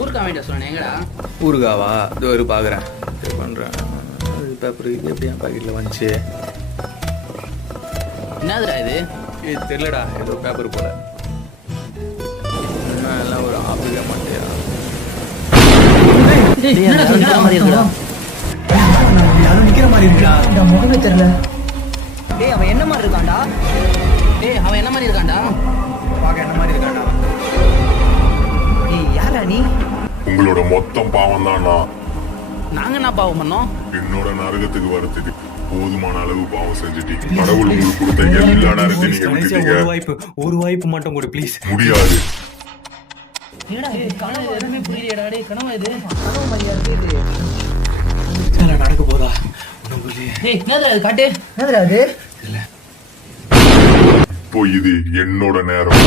ஊருக்கா வேண்டிய சொன்னேன் எங்கடா? ஊருக்காவா? இது ஒரு பார்க்குறேன் பண்ணுறேன். பேப்பர் இது எப்படி என் பாக்கெட்டில் வந்துச்சு? என்னதுடா இது? இது தெரியலடா, ஏதோ பேப்பர் போல. எல்லாம் ஒரு ஆப்பிரிக்கா மாட்டியா? யாரும் நிக்கிற மாதிரி இருக்கா? முகமே தெரியல. டேய் அவன் என்ன மாதிரி இருக்கான்டா? பார்க்க என்ன மாதிரி இருக்காண்டா? ஏய் யாரா நீ? உங்களோட மொத்தம் பாவம் தான் நாங்க என்ன பாவம் பண்ணோம்? என்னோட நரகத்துக்கு வரத்துக்கு போதுமான அளவு பாவம் செஞ்சுட்டீங்க. கடவுள் உங்களுக்கு கொடுத்த எல்லா நேரத்தையும் நீங்க விட்டுட்டீங்க. ஒரு வாய்ப்பு மட்டும் கூட ப்ளீஸ். முடியாது. என்னடா இது கனவு எதுவுமே புரியலடா. டேய் கனவா இது? கனவு மாதிரியா இருக்கு. நடக்க போதா? டேய் என்னதுடா இது காட்டு? என்னதுடா அது? இப்போ இது என்னோட நேரம்.